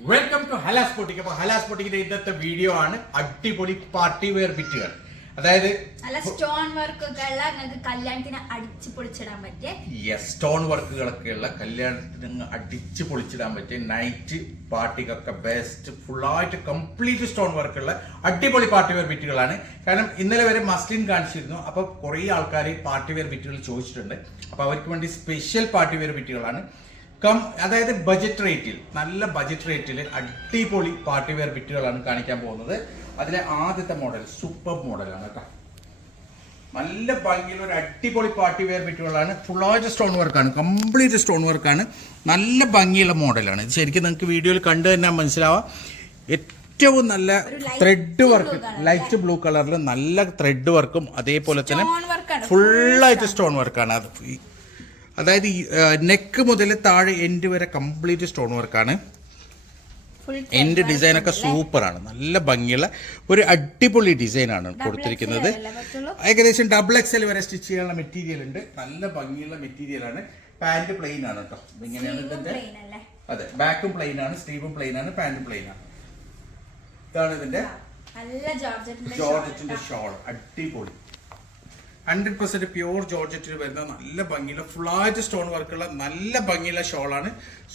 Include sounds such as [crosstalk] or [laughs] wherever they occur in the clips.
Welcome to ഹലാസ് സ്പോട്ടിക് അപ്പൊ ഹലാസ് സ്പോട്ടിക്കിന്റെ ഇന്നത്തെ video ആണ് അടിപൊളി പാർട്ടി വെയർ ബിറ്റുകൾ അതായത് സ്റ്റോൺ വർക്ക് ഒക്കെ ഉള്ള നിങ്ങൾക്ക് കല്യാണത്തിന് അടിച്ചു പൊളിച്ചിടാൻ പറ്റിയ യെസ് സ്റ്റോൺ വർക്കുകളൊക്കെ ഉള്ള കല്യാണത്തിന് അടിച്ച് പൊളിച്ചിടാൻ പറ്റിയ നൈറ്റ് പാർട്ടിക്കൊക്കെ ബെസ്റ്റ് ഫുള്ളായിട്ട് കംപ്ലീറ്റ് സ്റ്റോൺ വർക്കുള്ള അടിപൊളി പാർട്ടി വെയർ ബിറ്റുകളാണ് കാരണം ഇന്നലെ വരെ മസ്ലിൻ കാണിച്ചിരുന്നു. അപ്പൊ കുറേ ആൾക്കാർ പാർട്ടി വെയർ ബിറ്റുകൾ ചോദിച്ചിട്ടുണ്ട്. അപ്പൊ അവർക്ക് വേണ്ടി സ്പെഷ്യൽ പാർട്ടി വെയർ ബിറ്റുകളാണ് കം അതായത് ബജറ്റ് റേറ്റിൽ നല്ല ബജറ്റ് റേറ്റിൽ അടിപൊളി പാർട്ടി വെയർ ബിറ്റുകളാണ് കാണിക്കാൻ പോകുന്നത്. അതിലെ ആദ്യത്തെ മോഡൽ സൂപ്പർ മോഡലാണ് കേട്ടോ. നല്ല ഭംഗിയുള്ള ഒരു അടിപൊളി പാർട്ടി വെയർ ബിറ്റുകളാണ് ഫുള്ളായിട്ട് സ്റ്റോൺ വർക്കാണ് കംപ്ലീറ്റ് സ്റ്റോൺ വർക്കാണ് നല്ല ഭംഗിയുള്ള മോഡലാണ് ഇത് ശരിക്കും നിങ്ങൾക്ക് വീഡിയോയിൽ കണ്ടു തന്നെ മനസ്സിലാവാം. ഏറ്റവും നല്ല ത്രെഡ് വർക്ക് ലൈറ്റ് ബ്ലൂ കളറിൽ നല്ല ത്രെഡ് വർക്കും അതേപോലെ തന്നെ ഫുള്ളായിട്ട് സ്റ്റോൺ വർക്കാണ് അത് അതായത് നെക്ക് മുതൽ താഴെ എൻഡ് വരെ കംപ്ലീറ്റ് സ്റ്റോൺ വർക്കാണ് ഡിസൈൻ ഒക്കെ സൂപ്പറാണ് നല്ല ഭംഗിയുള്ള ഒരു അടിപൊളി ഡിസൈനാണ് കൊടുത്തിരിക്കുന്നത്. ഏകദേശം ഡബിൾ എക്സൽ വരെ സ്റ്റിച്ച് ചെയ്യാനുള്ള മെറ്റീരിയൽ ഉണ്ട്. നല്ല ഭംഗിയുള്ള മെറ്റീരിയൽ ആണ്. പാന്റ് പ്ലെയിൻ ആണ് കേട്ടോ ഇങ്ങനെയാണ് ഇതിന്റെ അല്ലേ? അതെ ബാക്കും പ്ലെയിൻ ആണ്. സ്ലീവും പ്ലെയിൻ ആണ്. പാന്റും പ്ലെയിൻ ആണ്. ഇതാണ് ഇതിന്റെ ജോർജറ്റിന്റെ ഷോൾ അടിപൊളി. ഹൺഡ്രഡ് പെർസെന്റ് പ്യൂർ ജോർജറ്റിൽ വരുന്ന നല്ല ഭംഗിയുള്ള ഫുൾ ആയിട്ട് സ്റ്റോൺ വർക്കുള്ള നല്ല ഭംഗിയുള്ള ഷോൾ ആണ്.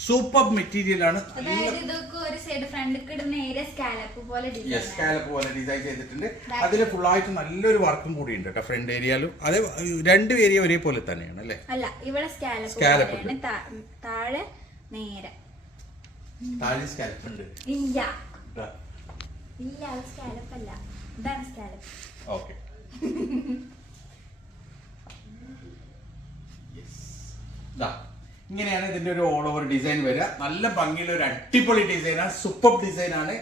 സൂപ്പർ മെറ്റീരിയൽ ആണ്. യെസ് സ്കാലപ്പ് പോലെ ഡിസൈൻ ചെയ്തിട്ടുണ്ട്. അതിൽ ഫുള്ളായിട്ട് നല്ലൊരു വർക്കും കൂടി ഉണ്ട് കേട്ടോ ഫ്രണ്ട് ഏരിയയിലും അതേ രണ്ട് ഏരിയ ഒരേപോലെ തന്നെയാണ് അല്ലേ? അല്ല ഇവിടെ സ്കാലപ്പ് താഴെ നേരെ. താഴെ സ്കാലപ്പ് ഉണ്ട്. ഇല്ല. ഇല്ല സ്കാലപ്പ് അല്ല. ഇതാണ് സ്കാലപ്പ് ഓക്കെ [laughs] ഇങ്ങനെയാണ് ഇതിന്റെ ഒരു ഓൾ ഓവർ ഡിസൈൻ വരിക. നല്ല ഭംഗിയുള്ള ഒരു അടിപൊളി ഡിസൈനാണ് സൂപ്പർ ഡിസൈനാണ് ആണ്.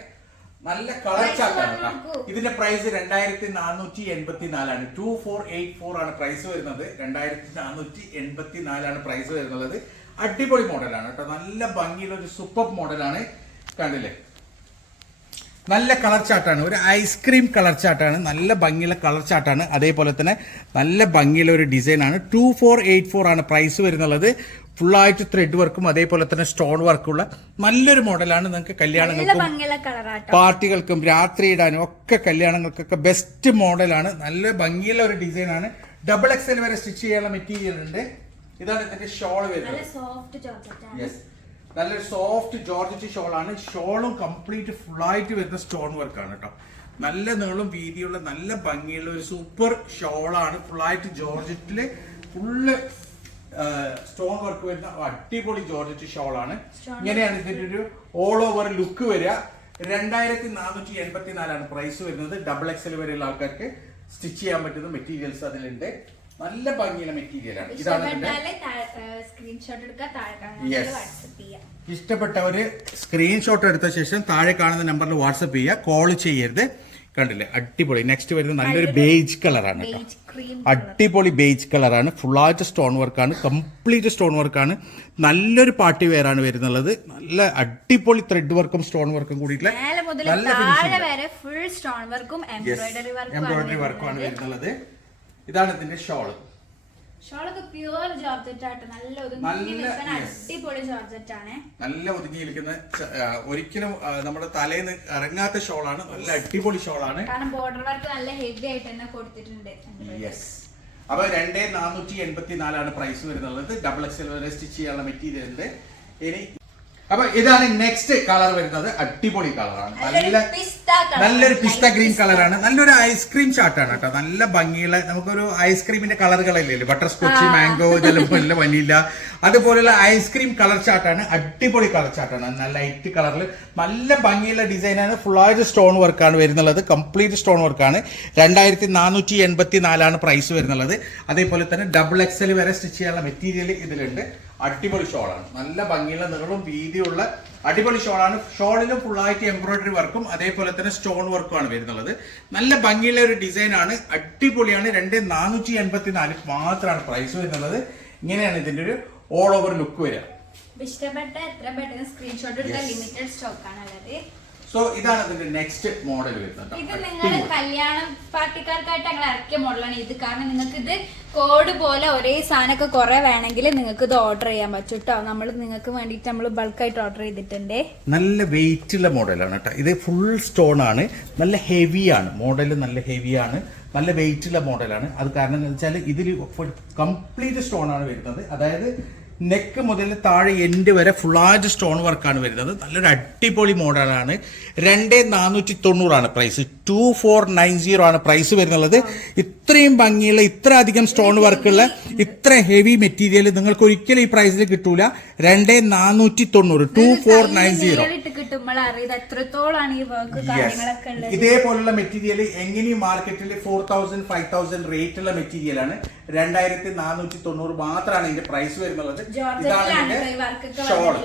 നല്ല കളർ ചാക്കാണ് ചാർട്ടാണ് ഇതിന്റെ പ്രൈസ് രണ്ടായിരത്തി നാനൂറ്റി എൺപത്തി നാലാണ് ടു ഫോർ എയ്റ്റ് ഫോർ ആണ് പ്രൈസ് വരുന്നത്. രണ്ടായിരത്തി നാനൂറ്റി എൺപത്തി നാലാണ് പ്രൈസ് വരുന്നത്. അടിപൊളി മോഡലാണ് കേട്ടോ. നല്ല ഭംഗിയുള്ള ഒരു സൂപ്പർ മോഡലാണ് കണ്ടില്ലേ? നല്ല കളർ ചാട്ടാണ്. ഒരു ഐസ്ക്രീം കളർ ചാട്ടാണ്. നല്ല ഭംഗിയുള്ള കളർ ചാട്ടാണ്. അതേപോലെ തന്നെ നല്ല ഭംഗിയുള്ള ഒരു ഡിസൈനാണ്. ടു ഫോർ എയ്റ്റ് ഫോർ ആണ് പ്രൈസ് വരുന്നുള്ളത്. ഫുള്ളായിട്ട് ത്രെഡ് വർക്കും അതേപോലെ തന്നെ സ്റ്റോൺ വർക്കുള്ള നല്ലൊരു മോഡലാണ് നിങ്ങൾക്ക് കല്യാണങ്ങൾക്കും പാർട്ടികൾക്കും രാത്രി ഇടാനും ഒക്കെ കല്യാണങ്ങൾക്കൊക്കെ ബെസ്റ്റ് മോഡലാണ് നല്ല ഭംഗിയുള്ള ഒരു ഡിസൈനാണ്. ഡബിൾ എക്സൽ വരെ സ്റ്റിച്ച് ചെയ്യാനുള്ള മെറ്റീരിയൽ ഉണ്ട്. ഇതാണ് ഇതിന്റെ ഷോൾ വരുന്നത്. നല്ലൊരു സോഫ്റ്റ് ജോർജറ്റ് ഷോളാണ് ഷോളും കംപ്ലീറ്റ് ഫുൾ ആയിട്ട് വരുന്ന സ്റ്റോൺ വർക്കാണ് കേട്ടോ നല്ല നീളം വീതിയുള്ള നല്ല ഭംഗിയുള്ള ഒരു സൂപ്പർ ഷോളാണ് ആയിട്ട് ജോർജറ്റിൽ ഫുള്ള് സ്റ്റോൺ വർക്ക് വരുന്ന അടിപൊളി ജോർജറ്റ് ഷോളാണ് ഇങ്ങനെയാണ് ഇതിന്റെ ഒരു ഓൾ ഓവർ ലുക്ക് വരിക രണ്ടായിരത്തി നാനൂറ്റി എൺപത്തി നാലാണ് പ്രൈസ് വരുന്നത് ഡബിൾ എക്സൽ വരെയുള്ള ആൾക്കാർക്ക് സ്റ്റിച്ച് ചെയ്യാൻ പറ്റുന്ന മെറ്റീരിയൽസ് അതിലുണ്ട്. നല്ല ഭംഗിയുള്ള മെറ്റീരിയലാണ് ഇതാണ് ഇഷ്ടപ്പെട്ടവര് സ്ക്രീൻഷോട്ട് എടുത്ത ശേഷം താഴെ കാണുന്ന നമ്പറിൽ വാട്സ്ആപ്പ് ചെയ്യുക. കോൾ ചെയ്യരുത്. കണ്ടില്ലേ? അടിപൊളി. നെക്സ്റ്റ് വരുന്നത് നല്ലൊരു ബേജ് കളറാണ് കേട്ടോ. അടിപൊളി ബേജ് കളറാണ് ഫുള്ളായിട്ട് സ്റ്റോൺ വർക്കാണ് കംപ്ലീറ്റ് സ്റ്റോൺ വർക്കാണ് നല്ലൊരു പാർട്ടി വെയറാണ് ആണ് വരുന്നുള്ളത്. നല്ല അടിപൊളി ത്രെഡ് വർക്കും സ്റ്റോൺ വർക്കും കൂടിയിട്ടുള്ള നല്ല താഴെ വരെ ഫുൾ സ്റ്റോൺ വർക്കും എംബ്രോയിഡറി എംബ്രോയിഡറി വർക്കും വർക്കുമാണ് വരുന്നുള്ളത്. ഇതാണ് ഇതിന്റെ ഷോൾ ഷോളൊക്കെ പ്യുവർ ജോർജറ്റ് നല്ല ഒതുങ്ങി നിൽക്കുന്ന അടിപൊളി ജോർജറ്റ് ആണ് നല്ല ഒരിക്കലും നമ്മുടെ തലേന്ന് ഇറങ്ങാത്ത ഷോളാണ് നല്ല അടിപൊളി ഷോളാണ് കാരണം ബോർഡർ വർക്ക് നല്ല ഹെവി ആയിട്ട് തന്നെ കൊടുത്തിട്ടുണ്ട്. യെസ് അപ്പൊ രണ്ടേ നാനൂറ്റി എൺപത്തി നാലാണ് പ്രൈസ് വരുന്നത് ഡബിൾ എക്സൽ വരെ സ്റ്റിച്ച് ചെയ്യാനുള്ള മെറ്റീരിയലിന്റെ ഇനി അപ്പൊ ഇതാണ് നെക്സ്റ്റ് കളർ വരുന്നത് അടിപൊളി കളറാണ് നല്ല നല്ലൊരു പിസ്ത ഗ്രീൻ. കളറാണ് നല്ലൊരു ഐസ്ക്രീം ഷാർട്ടാണ് കേട്ടോ. നല്ല ഭംഗിയുള്ള നമുക്കൊരു ഐസ്ക്രീമിന്റെ കളറുകളല്ലേ ബട്ടർ സ്കോച്ച് മാംഗോ ഇതെല്ലാം നല്ല വനില്ല അതുപോലുള്ള ഐസ്ക്രീം കളർ ചാട്ടാണ് അടിപൊളി കളർ ചാട്ടാണ് നല്ല ലൈറ്റ് കളറിൽ നല്ല ഭംഗിയുള്ള ഡിസൈനാണ് ആയിട്ട് സ്റ്റോൺ വർക്കാണ് വരുന്നുള്ളത്. കംപ്ലീറ്റ് സ്റ്റോൺ വർക്കാണ് രണ്ടായിരത്തി നാനൂറ്റി എൺപത്തി നാലാണ് പ്രൈസ് വരുന്നത് അതേപോലെ തന്നെ ഡബിൾ എക്സൽ വരെ സ്റ്റിച്ച് ചെയ്യാനുള്ള മെറ്റീരിയൽ ഇതിലുണ്ട്. അടിപൊളി ഷോളാണ്. നല്ല ഭംഗിയുള്ള നീളവും വീതിയുള്ള അടിപൊളി ഷോളാണ്. ഷോളിലും ഫുള്ളായിട്ട് എംബ്രോയിഡറി വർക്കും അതേപോലെ തന്നെ സ്റ്റോൺ വർക്കും ആണ് വരുന്നുള്ളത്. നല്ല ഭംഗിയുള്ള ഒരു ഡിസൈൻ ആണ്. അടിപൊളിയാണ്. രണ്ട് നാനൂറ്റി എൺപത്തി നാല് മാത്രമാണ് പ്രൈസ് വരുന്നത്. ഇങ്ങനെയാണ് ഇതിന്റെ ഒരു ഓൾ ഓവർ ലുക്ക് വരിക. ഇഷ്ടപ്പെട്ട എത്ര പെട്ടെന്ന് സ്ക്രീൻഷോട്ട് എടുക്കാൻ ലിമിറ്റഡ് സ്റ്റോക്ക് ആണ് ഉള്ളത്. സോ ഇതാണ് അതിന്റെ നെക്സ്റ്റ് മോഡൽ വരുന്നത് ഇത്. നിങ്ങൾ കല്യാണ പാർട്ടിക്കാർക്കായിട്ട് ഞങ്ങൾ ഇറക്കിയ മോഡലാണ് ഇത്. കാരണം നിങ്ങൾക്ക് ഇത് കോഡ് പോലെ ഒരേ സാധനമൊക്കെ കുറെ വേണമെങ്കിൽ നിങ്ങൾക്ക് ഇത് ഓർഡർ ചെയ്യാൻ പറ്റും കേട്ടോ നമ്മൾ നിങ്ങൾക്ക് വേണ്ടിയിട്ട് നമ്മൾ ബൾക്കായിട്ട് ഓർഡർ ചെയ്തിട്ടുണ്ട്. നല്ല വെയിറ്റ് ഉള്ള മോഡലാണ് കേട്ടോ ഇത് ഫുൾ സ്റ്റോൺ ആണ്. നല്ല ഹെവി ആണ്. മോഡൽ നല്ല ഹെവി ആണ്. നല്ല വെയിറ്റ് ഉള്ള മോഡലാണ് അത് കാരണം എന്ന് വെച്ചാൽ ഇതിൽ കംപ്ലീറ്റ് സ്റ്റോൺ ആണ് വരുന്നത്. അതായത് നെക്ക് മുതൽ താഴെ എൻഡ് വരെ ഫുള്ളായിട്ട് സ്റ്റോൺ വർക്കാണ് വരുന്നത്. നല്ലൊരു അടിപൊളി മോഡലാണ് രണ്ട് നാനൂറ്റി തൊണ്ണൂറാണ് price two four nine zero ആണ് പ്രൈസ് വരുന്നത് ഇത്രയും ഭംഗിയുള്ള ഇത്ര അധികം സ്റ്റോൺ വർക്കുള്ള ഇത്ര ഹെവി മെറ്റീരിയൽ നിങ്ങൾക്ക് ഒരിക്കലും ഈ പ്രൈസിൽ കിട്ടൂല. രണ്ട് നാനൂറ്റി തൊണ്ണൂറ് ടു ഫോർ നയൻ സീറോ ഇതേപോലുള്ള മെറ്റീരിയൽ എങ്ങനെയും മാർക്കറ്റിൽ four thousand five thousand rate ഉള്ള മെറ്റീരിയൽ ആണ്. രണ്ടായിരത്തി നാനൂറ്റി തൊണ്ണൂറ് മാത്രമാണ് ഇതിന്റെ പ്രൈസ് വരുന്നത് ഇതാണ് ഷോൾ.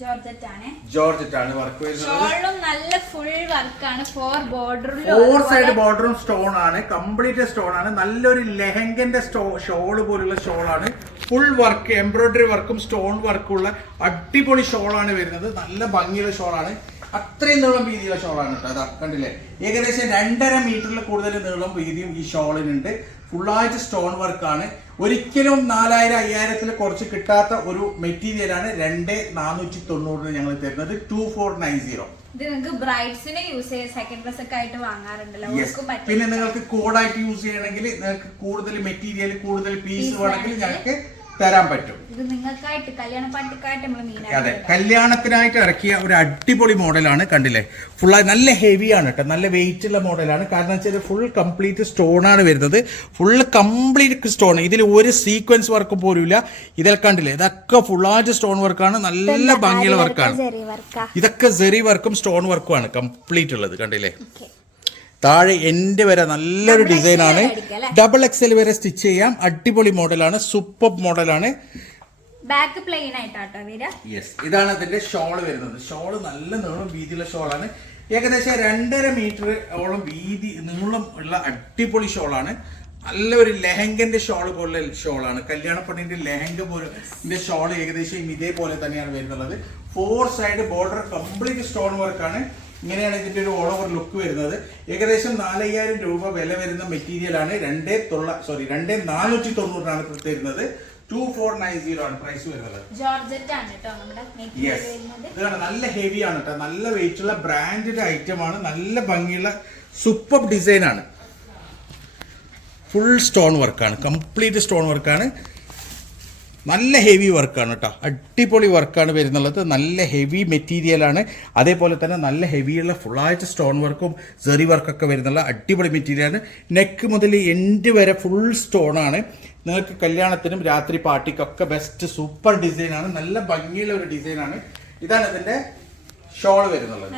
വന്നിട്ടുള്ളത് ജോർജറ്റ് ആണ് ജോർജറ്റ് വർക്ക് വരുന്നത് നല്ല ഫുൾ വർക്കാണ് ഫോർ ബോർഡറിലും ഫോർ സൈഡ് ബോർഡറും സ്റ്റോൺ ആണ്. കംപ്ലീറ്റ് സ്റ്റോൺ ആണ്. നല്ലൊരു ലെഹങ്കന്റെ ഷോൾ പോലുള്ള ഷോളാണ് ഫുൾ വർക്ക് എംബ്രോയിഡറി വർക്കും സ്റ്റോൺ വർക്കും ഉള്ള അടിപൊളി ഷോളാണ് വരുന്നത്. നല്ല ഭംഗിയുള്ള ഷോളാണ് അത്രയും നീളം വീതിയുള്ള ഷോളാണ് കേട്ടോ. അതാ കണ്ടില്ലേ? ഏകദേശം രണ്ടര മീറ്ററിൽ കൂടുതൽ നീളം വീതിയും ഈ ഷോളിനുണ്ട്. ഫുള്ളായിട്ട് സ്റ്റോൺ വർക്കാണ് ഒരിക്കലും നാലായിരം അയ്യായിരത്തിൽ കുറച്ച് കിട്ടാത്ത ഒരു മെറ്റീരിയലാണ് രണ്ട് നാനൂറ്റി തൊണ്ണൂറിന് ഞങ്ങൾ തരുന്നത് ടു ഫോർ നയൻ സീറോ പിന്നെ നിങ്ങൾക്ക് കോഡായിട്ട് യൂസ് ചെയ്യണമെങ്കിൽ നിങ്ങൾക്ക് കൂടുതൽ മെറ്റീരിയൽ കൂടുതൽ പീസ് വേണമെങ്കിൽ ഞങ്ങൾക്ക് തരാൻ പറ്റും. ഇത് നിങ്ങൾക്കായിട്ട് കല്യാണ പാർട്ടിക്കായിട്ട് നമ്മൾ അതെ കല്യാണത്തിനായിട്ട് ഇറക്കിയ ഒരു അടിപൊളി മോഡലാണ് കണ്ടില്ലേ? ഫുൾ നല്ല ഹെവിയാണ് കേട്ടോ നല്ല വെയിറ്റ് ഉള്ള മോഡലാണ്. കാരണം വെച്ചാൽ ഫുൾ കംപ്ലീറ്റ് സ്റ്റോൺ ആണ് വരുന്നത്. ഫുൾ കംപ്ലീറ്റ് സ്റ്റോൺ ഇതിൽ ഒരു സീക്വൻസ് വർക്ക് പോലും ഇല്ല ഇതിൽ കണ്ടില്ലേ? ഇതൊക്കെ ഫുള്ളായിട്ട് സ്റ്റോൺ വർക്കാണ് നല്ല ഭംഗിയുള്ള വർക്കാണ് വർക്കാ ഇതൊക്കെ സെറി വർക്കും സ്റ്റോൺ വർക്കും ആണ് കംപ്ലീറ്റ് ഉള്ളത്. കണ്ടില്ലേ? താഴെ എന്റെ വരെ നല്ലൊരു ഡിസൈനാണ്. ആണ് ഡബിൾ എക്സൽ വരെ സ്റ്റിച്ച് ചെയ്യാം. അടിപൊളി മോഡലാണ്. സൂപ്പർ മോഡലാണ്. ബാക്ക് പ്ലെയിൻ ആയിട്ടാട്ടോ വരിക. യെസ് ഇതാണ് അതിന്റെ ഷോൾ വരുന്നത്. ഷോൾ നല്ല നീളം വീതിയുള്ള ഷോളാണ് ഏകദേശം രണ്ടര മീറ്റർ ഓളം വീതി നീളം ഉള്ള അടിപൊളി ഷോളാണ് നല്ലൊരു ലെഹങ്കന്റെ ഷോൾ പോലുള്ള ഷോളാണ് കല്യാണപ്പണിന്റെ ലെഹങ്ക പോലെ ഷോൾ ഏകദേശം ഇതേപോലെ തന്നെയാണ് വരുന്നത്. Four side border complete stone വർക്കാണ് ഇങ്ങനെയാണ് ഇതിന്റെ ഒരു ഓൾ ഓവർ ലുക്ക് വരുന്നത്. ഏകദേശം നാലയ്യായിരം രൂപ വില വരുന്ന മെറ്റീരിയലാണ് രണ്ടേ തൊള്ള സോറി രണ്ടേ നാനൂറ്റി തൊണ്ണൂറിനാണ് തരുന്നത് ടു ഫോർ നയൻ സീറോ ആണ് പ്രൈസ് വരുന്നത്. യെസ് ഇതാണ് നല്ല ഹെവി ആണ് കേട്ടോ. നല്ല വെയിറ്റ് ഉള്ള ബ്രാൻഡഡ് ഐറ്റം ആണ്. നല്ല ഭംഗിയുള്ള സൂപ്പർ ഡിസൈൻ ആണ്. ഫുൾ സ്റ്റോൺ വർക്കാണ് കംപ്ലീറ്റ് സ്റ്റോൺ വർക്കാണ് നല്ല ഹെവി വർക്കാണ് കേട്ടോ അടിപൊളി വർക്കാണ് വരുന്നുള്ളത്. നല്ല ഹെവി മെറ്റീരിയലാണ് അതേപോലെ തന്നെ നല്ല ഹെവിയുള്ള ഫുള്ളായിട്ട് സ്റ്റോൺ വർക്കും സെറി വർക്കൊക്കെ വരുന്നുള്ള അടിപൊളി മെറ്റീരിയലാണ് നെക്ക് മുതൽ എൻഡ് വരെ ഫുൾ സ്റ്റോണാണ് നിങ്ങൾക്ക് കല്യാണത്തിനും രാത്രി പാർട്ടിക്കൊക്കെ ബെസ്റ്റ് സൂപ്പർ ഡിസൈൻ ആണ്. നല്ല ഭംഗിയുള്ള ഒരു ഡിസൈൻ ആണ്. ഇതാണ് ഇതിന്റെ ഷോൾ വരുന്നുള്ളത്.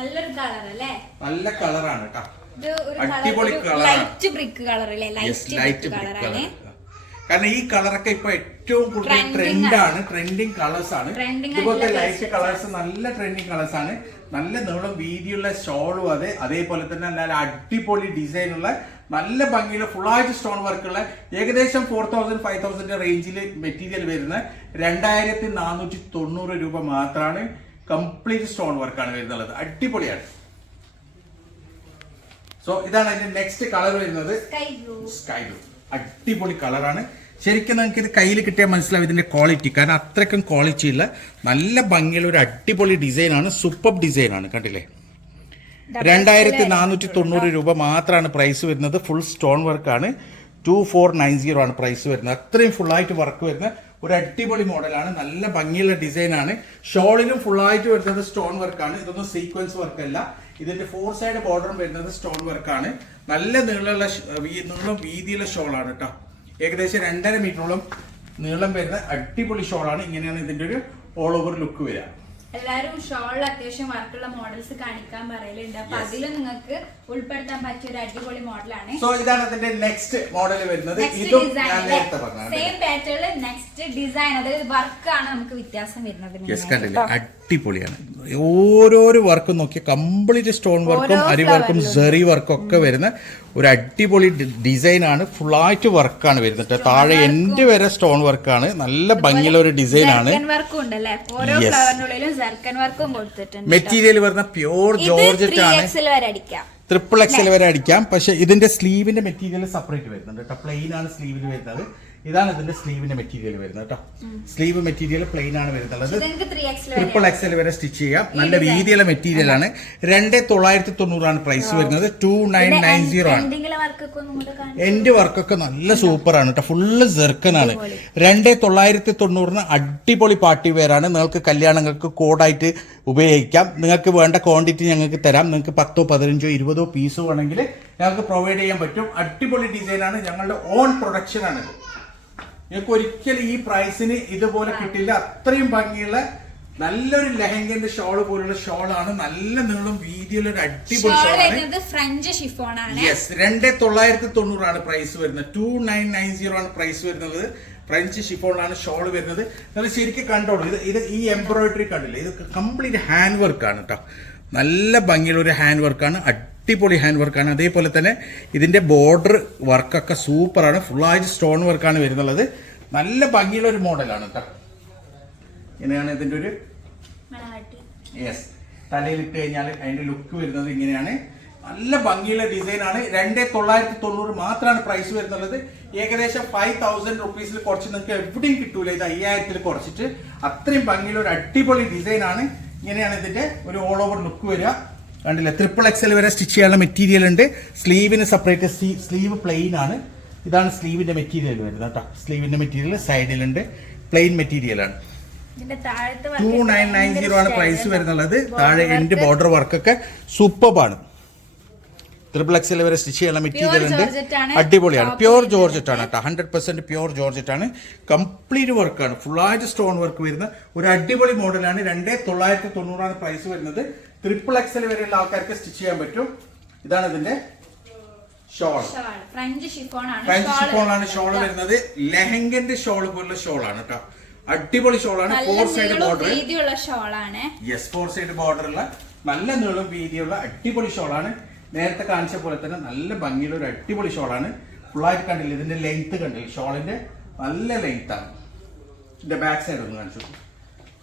നല്ല കളറാണ് കേട്ടോ അടിപൊളി കളറാണ്. ലൈറ്റ് ബ്രിക്ക് കളറാണ്. കാരണം ഈ കളറൊക്കെ ഇപ്പൊ ഏറ്റവും കൂടുതൽ ട്രെൻഡാണ് ട്രെൻഡ് ആണ് ട്രെൻഡിങ് കളേഴ്സ് ആണ്. ഇതുപോലത്തെ ലൈറ്റ് കളേഴ്സ് നല്ല ട്രെൻഡിങ് കളേഴ്സ് ആണ്. നല്ല നീളം വീതിയുള്ള ഷോളും അതെ. അതേപോലെ തന്നെ നല്ല അടിപൊളി ഡിസൈൻ ഉള്ള നല്ല ഭംഗിയുള്ള ഫുൾ ആയിട്ട് സ്റ്റോൺ വർക്കുള്ള ഏകദേശം ഫോർ തൗസൻഡ് ഫൈവ് തൗസൻഡ് റേഞ്ചിൽ മെറ്റീരിയൽ വരുന്ന രണ്ടായിരത്തി നാനൂറ്റി തൊണ്ണൂറ് രൂപ മാത്രമാണ് കംപ്ലീറ്റ് സ്റ്റോൺ വർക്കാണ് വരുന്നത്. അടിപൊളിയാണ്. സോ ഇതാണ് അതിന്റെ നെക്സ്റ്റ് കളർ വരുന്നത്. സ്കൈ ബ്ലൂ അടിപൊളി കളറാണ്. ശരിക്കും നിങ്ങൾക്ക് ഇത് കയ്യിൽ കിട്ടിയാൽ മനസ്സിലാവും ഇതിന്റെ ക്വാളിറ്റി കാരണം അത്രയ്ക്കും ക്വാളിറ്റി ഇല്ല നല്ല ഭംഗിയുള്ള ഒരു അടിപൊളി ഡിസൈനാണ് ആണ് സൂപ്പർ ഡിസൈൻ ആണ്. കണ്ടില്ലേ? രണ്ടായിരത്തി നാനൂറ്റി തൊണ്ണൂറ് രൂപ മാത്രമാണ് പ്രൈസ് വരുന്നത്. ഫുൾ സ്റ്റോൺ വർക്കാണ് ടു ഫോർ നയൻ സീറോ ആണ് പ്രൈസ് വരുന്നത്. അത്രയും ഫുള്ളായിട്ട് വർക്ക് വരുന്ന ഒരു അടിപൊളി മോഡലാണ് നല്ല ഭംഗിയുള്ള ഡിസൈനാണ് ആണ്. ഷോളിലും ഫുള്ളായിട്ട് വരുന്നത് സ്റ്റോൺ വർക്കാണ് ഇതൊന്നും സീക്വൻസ് വർക്ക് അല്ല. ഇതിന്റെ ഫോർ സൈഡ് ബോർഡറും വരുന്നത് സ്റ്റോൺ വർക്കാണ് നല്ല നീളമുള്ള നീളം വീതിയുള്ള ഷോളാണ് കേട്ടോ ഏകദേശം രണ്ടര മീറ്ററോളം നീളം വരുന്ന അടിപൊളി ഷോളാണ് ഇങ്ങനെയാണ് ഇതിന്റെ ഒരു ഓൾ ഓവർ ലുക്ക് വരിക എല്ലാരും ഷോളിൽ അത്യാവശ്യം വർക്കുള്ള മോഡൽസ് കാണിക്കാൻ പറയലുണ്ട്. അപ്പൊ അതിൽ നിങ്ങൾക്ക് ഉൾപ്പെടുത്താൻ പറ്റിയ ഒരു അടിപൊളി മോഡലാണ് സോ ഇതാണ് അതിന്റെ നെക്സ്റ്റ് മോഡൽ വരുന്നത്. സെയിം പാറ്റേണിൽ നെക്സ്റ്റ് ഡിസൈൻ അതായത് വർക്കാണ് നമുക്ക് വ്യത്യാസം വരുന്നത് അടിപൊളിയാണ്. ഓരോരോ വർക്കും നോക്കിയാൽ കംപ്ലീറ്റ് സ്റ്റോൺ വർക്കും അരി വർക്കും സെറി വർക്കും ഒക്കെ വരുന്ന ഒരു അടിപൊളി ഡിസൈനാണ്. ആണ് ഫുള്ളായിട്ട് വർക്കാണ് വരുന്നത് താഴെ എൻഡ് വരെ സ്റ്റോൺ വർക്കാണ്. നല്ല ഭംഗിയുള്ള ഒരു ഡിസൈനാണ്. മെറ്റീരിയൽ വരുന്ന പ്യോർ ജോർജ് ജോർജറ്റ് ആണ്. ട്രിപ്പിൾ എക്സൽ വരെ അടിക്കാം. പക്ഷെ ഇതിന്റെ സ്ലീവിന്റെ മെറ്റീരിയൽ സെപ്പറേറ്റ് വരുന്നുണ്ട് പ്ലെയിൻ ആണ് സ്ലീവിൽ വരുന്നത്. ഇതാണ് ഇതിന്റെ സ്ലീവിന്റെ മെറ്റീരിയൽ വരുന്നത് കേട്ടോ. സ്ലീവ് മെറ്റീരിയൽ പ്ലെയിൻ ആണ് വരുന്നത് ട്രിപ്പിൾ എക്സൽ വരെ സ്റ്റിച്ച് ചെയ്യാം. നല്ല രീതിയിലുള്ള മെറ്റീരിയൽ ആണ്. രണ്ട് തൊള്ളായിരത്തി തൊണ്ണൂറാണ് പ്രൈസ് വരുന്നത്. ടു നയൻ നയൻ സീറോ ആണ്. എന്റെ വർക്കൊക്കെ നല്ല സൂപ്പർ ആണ് കേട്ടോ. ഫുള്ള് ജെർക്കനാണ് രണ്ട് തൊള്ളായിരത്തി തൊണ്ണൂറിന് അടിപൊളി പാർട്ടി വെയറാണ് നിങ്ങൾക്ക് കല്യാണങ്ങൾക്ക് കോഡായിട്ട് ഉപയോഗിക്കാം. നിങ്ങൾക്ക് വേണ്ട ക്വാണ്ടിറ്റി ഞങ്ങൾക്ക് തരാം. നിങ്ങൾക്ക് പത്തോ പതിനഞ്ചോ ഇരുപതോ പീസോ വേണമെങ്കിൽ ഞങ്ങൾക്ക് പ്രൊവൈഡ് ചെയ്യാൻ പറ്റും. അടിപൊളി ഡിസൈനാണ് ആണ്. ഞങ്ങളുടെ ഓൺ പ്രൊഡക്ഷൻ ആണ് നിങ്ങൾക്ക് ഒരിക്കലും ഈ പ്രൈസിന് ഇതുപോലെ കിട്ടില്ല. അത്രയും ഭംഗിയുള്ള നല്ലൊരു ലെഹങ്കന്റെ ഷോൾ പോലുള്ള ഷോളാണ്. നല്ല നീളം വീതിയുള്ള ഒരു അടിപൊളി ഷോളാണ്. ഫ്രഞ്ച് ഷിഫോൺ ആണ്. യെസ് രണ്ട് തൊള്ളായിരത്തി തൊണ്ണൂറാണ് പ്രൈസ് വരുന്നത്. ടു നയൻ നയൻ സീറോ ആണ് പ്രൈസ് വരുന്നത്. ഫ്രഞ്ച് ഷിഫോണിലാണ് ഷോൾ വരുന്നത്. നിങ്ങൾ ശരിക്കും കണ്ടോളൂ. ഇത് ഇത് ഈ എംബ്രോയിഡറി കണ്ടില്ല? ഇത് കംപ്ലീറ്റ് ഹാൻഡ് വർക്കാണ് കേട്ടോ നല്ല ഭംഗിയുള്ള ഒരു ഹാൻഡ് വർക്കാണ് അടിപൊളി ഹാൻഡ് വർക്കാണ് അതേപോലെ തന്നെ ഇതിന്റെ ബോർഡർ വർക്കൊക്കെ സൂപ്പറാണ് ഫുള്ളായിട്ട് സ്റ്റോൺ വർക്കാണ് വരുന്നുള്ളത്. നല്ല ഭംഗിയുള്ള ഒരു മോഡലാണ് കേട്ടോ ഇങ്ങനെയാണ് ഇതിന്റെ ഒരു യെസ് തലയിലിട്ട് കഴിഞ്ഞാൽ അതിന്റെ ലുക്ക് വരുന്നത് ഇങ്ങനെയാണ്. നല്ല ഭംഗിയുള്ള ഡിസൈനാണ് ആണ്. രണ്ട് തൊള്ളായിരത്തി തൊണ്ണൂറ് മാത്രമാണ് പ്രൈസ് വരുന്നുള്ളത്. ഏകദേശം ഫൈവ് തൗസൻഡ് റുപ്പീസിൽ കുറച്ച് നിങ്ങൾക്ക് എവിടെയും കിട്ടൂല. ഇത് അയ്യായിരത്തിൽ കുറച്ചിട്ട്. അത്രയും ഭംഗിയുള്ള ഒരു അടിപൊളി ഡിസൈനാണ് ആണ്. ഇങ്ങനെയാണ് ഇതിന്റെ ഒരു ഓൾ ഓവർ ലുക്ക് വരിക. കണ്ടില്ല? ട്രിപ്പിൾ എക്സൽ വരെ സ്റ്റിച്ച് ചെയ്യാനുള്ള മെറ്റീരിയൽ ഉണ്ട്. സ്ലീവിന് സെപ്പറേറ്റ് സ്ലീവ് പ്ലെയിൻ ആണ്. ഇതാണ് സ്ലീവിന്റെ മെറ്റീരിയൽ വരുന്നത് കേട്ടോ. സ്ലീവിന്റെ മെറ്റീരിയൽ സൈഡിലുണ്ട് പ്ലെയിൻ മെറ്റീരിയൽ ആണ്. ടു നയൻ നയൻ സീറോ ആണ് പ്രൈസ് ആണ്. വരുന്നുള്ളത്. താഴെ എൻഡ്. ബോർഡർ വർക്കൊക്കെ സൂപ്പറാണ് ട്രിപ്പിൾ എക്സൽ വരെ സ്റ്റിച്ച് ചെയ്യാനുള്ള മെറ്റീരിയൽ ഉണ്ട്. അടിപൊളിയാണ്. പ്യോർ ജോർജറ്റ് ആണ് കേട്ടോ. ഹൺഡ്രഡ് പെർസെന്റ് പ്യോർ ജോർജറ്റ് ആണ്. കംപ്ലീറ്റ് വർക്കാണ് ഫുള്ളായിട്ട് സ്റ്റോൺ വർക്ക് വരുന്ന ഒരു അടിപൊളി മോഡലാണ് രണ്ടേ തൊള്ളായിരത്തി തൊണ്ണൂറാണ് പ്രൈസ് വരുന്നത്. ട്രിപ്പിൾ എക്സൽ വരെയുള്ള ആൾക്കാർക്ക് സ്റ്റിച്ച് ചെയ്യാൻ പറ്റും. ഇതാണ് ഇതിന്റെ ഷോൾ. ഫ്രഞ്ച് ഷിഫോൺ ആണ്. ഷോൾ വരുന്നത്. ലെഹങ്കന്റെ ഷോൾ പോലുള്ള ഷോളാണ് കേട്ടോ അടിപൊളി ഷോളാണ്. ആണ് ഫോർ സൈഡ് ബോർഡർ ഷോളാണ്. യെസ് ഫോർ സൈഡ് ബോർഡറുള്ള നല്ല നീളം വീതിയുള്ള അടിപൊളി ഷോളാണ്. നേരത്തെ കാണിച്ച പോലെ തന്നെ നല്ല ഭംഗിയുള്ള ഒരു അടിപൊളി ഷോളാണ്. ഫുള്ളായിട്ട് കണ്ടില്ല? ഇതിന്റെ ലെങ്ത് കണ്ടില്ല? ഷോളിന്റെ നല്ല ലെങ്ത് ആണ്. ഇതിന്റെ ബാക്ക് സൈഡ് ഒന്ന് കാണിച്ചു.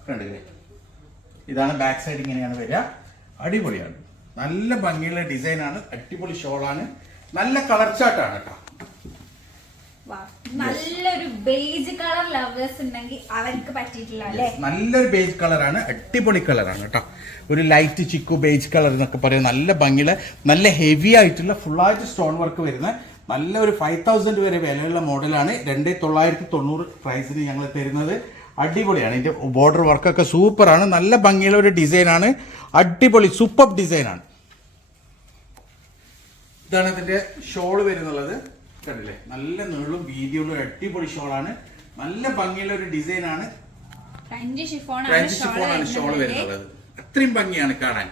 കണ്ടില്ലേ? ഇതാണ് ബാക്ക് സൈഡ് ഇങ്ങനെയാണ് വരിക. അടിപൊളിയാണ്. നല്ല ഭംഗിയുള്ള ഡിസൈൻ ആണ് അടിപൊളി ഷോളാണ്. നല്ല കളർ ചാട്ടാണ് കേട്ടോ. നല്ലൊരു ബേജ് കളർ ലവേഴ്സ് ഉണ്ടെങ്കിൽ അവർക്ക് പറ്റിയിട്ടില്ല അല്ലേ? നല്ലൊരു ബേജ് കളറാണ് അടിപൊളി കളറാണ് കേട്ടോ. ഒരു ലൈറ്റ് ചിക്കു ബേജ് കളർ എന്നൊക്കെ പറയും നല്ല ഭംഗിയുള്ള നല്ല ഹെവി ആയിട്ടുള്ള ഫുള്ളായിട്ട് സ്റ്റോൺ വർക്ക് വരുന്ന നല്ല ഒരു ഫൈവ് തൗസൻഡ് വരെ വിലയുള്ള മോഡലാണ് രണ്ട് തൊള്ളായിരത്തി തൊണ്ണൂറ് പ്രൈസിന് ഞങ്ങൾ തരുന്നത്. അടിപൊളിയാണ്. ഇതിന്റെ ബോർഡർ വർക്കൊക്കെ സൂപ്പറാണ്. നല്ല ഭംഗിയുള്ള ഒരു ഡിസൈനാണ് അടിപൊളി സൂപ്പർ ഡിസൈനാണ് ഇതാണ് ഇതിന്റെ ഷോൾ വരുന്നുള്ളത്. കണ്ടില്ലേ? നല്ല നീളും വീതിയുള്ള ഒരു അടിപൊളി ഷോളാണ് നല്ല ഭംഗിയുള്ള ഒരു ഡിസൈനാണ് ഫ്രഞ്ച് ഷിഫോണാണ് ഷോൾ വരുന്നുള്ളത് അത്രയും ഭംഗിയാണ് കാണാൻ.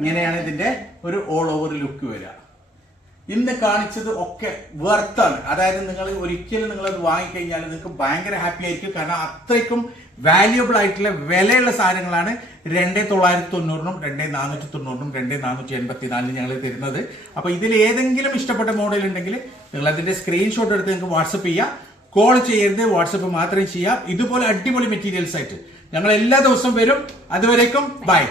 ഇങ്ങനെയാണ് ഇതിന്റെ ഒരു ഓൾ ഓവർ ലുക്ക് വരിക. ഇന്ന് കാണിച്ചത് ഒക്കെ വെർത്താണ് അതായത് നിങ്ങൾ ഒരിക്കലും നിങ്ങൾ അത് വാങ്ങിക്കഴിഞ്ഞാൽ നിങ്ങൾക്ക് ഭയങ്കര ഹാപ്പി ആയിരിക്കും. കാരണം അത്രയ്ക്കും വാല്യുബിൾ ആയിട്ടുള്ള വിലയുള്ള സാധനങ്ങളാണ് രണ്ട് തൊള്ളായിരത്തി തൊണ്ണൂറിനും രണ്ട് നാനൂറ്റി തൊണ്ണൂറിനും രണ്ട് നാനൂറ്റി എൺപത്തി നാലിന് ഞങ്ങൾ തരുന്നത്. അപ്പോൾ ഇതിൽ ഏതെങ്കിലും ഇഷ്ടപ്പെട്ട മോഡൽ ഉണ്ടെങ്കിൽ നിങ്ങൾ അതിന്റെ സ്ക്രീൻഷോട്ട് എടുത്ത് നിങ്ങൾക്ക് വാട്സപ്പ് ചെയ്യാം. കോൾ ചെയ്യരുത് വാട്സപ്പ് മാത്രമേ ചെയ്യാം. ഇതുപോലെ അടിപൊളി മെറ്റീരിയൽസ് ആയിട്ട് ഞങ്ങൾ എല്ലാ ദിവസവും വരും. അതുവരേക്കും ബൈ